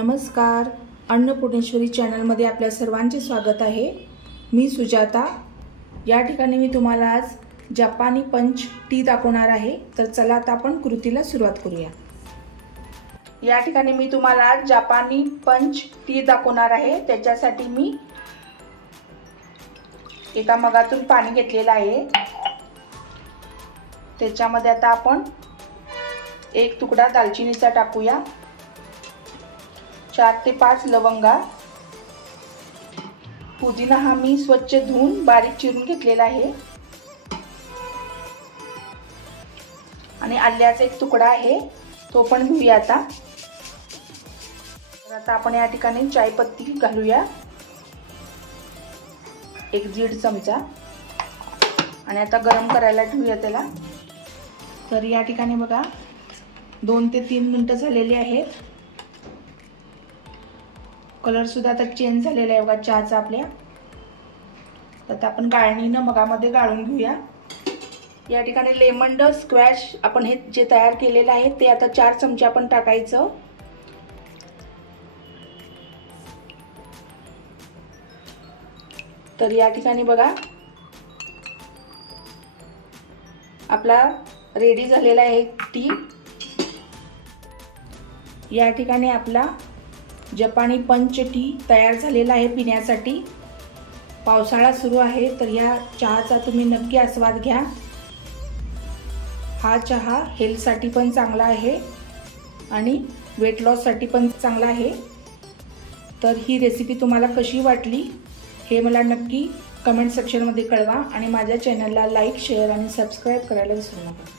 नमस्कार, अन्नपूर्णेश्वरी चॅनलमध्ये आपल्या सर्वांचे स्वागत आहे। मी सुजाता। या ठिकाणी मी तुम्हाला आज जपानी पंच टी दाखवणार आहे। तर चला आता आपण कृतीला सुरुवात करूया। या ठिकाणी मी तुम्हाला आज जपानी पंच टी दाखवणार आहे। त्याच्यासाठी मी एका मगातून पाणी घेतलेलं आहे। त्याच्यामध्ये आता आपण एक तुकडा दालचिनीचा टाकूया, 4 ते 5 लवंगा, पुदिना हा मी स्वच्छ धुवून बारीक चिरून घेतलेला आहे आणि आल्याचा एक तुकडा आहे तो पण घेऊया। आता आपण या ठिकाणी चाय पत्ती घालूया, 1 दीड चमचा, आणि आता गरम करायला ठेवूया त्याला। तर या ठिकाणी बघा 2 ते 3 मिनिटं झालेली आहेत। कलर सुद्धा आता चेंज झालेला आहे बघा चहाचा आपल्या। तर आपण गाळणीने मगामध्ये गाळून घेऊया। या ठिकाणी लेमंड स्क्वॅश आपण हे जे तयार केलेलं आहे ते आता 4 चमचे आपण टाकायचं। तर या ठिकाणी बघा आपला रेडी झालेला आहे टी। या ठिकाणी आपला जपानी पंच टी तयार झालेला आहे पिण्यासाठी। पावसाळा सुरू आहे तर या चहाचा तुम्ही नक्की आस्वाद घ्या। हा चहा हेल्थसाठी पण चांगला आहे आणि वेट लॉससाठी पण चांगला आहे। तर ही रेसिपी तुम्हाला कशी वाटली हे मला नक्की कमेंट सेक्शनमध्ये कळवा आणि माझ्या चॅनलला लाईक, शेअर आणि सबस्क्राईब करायला विसरू नका।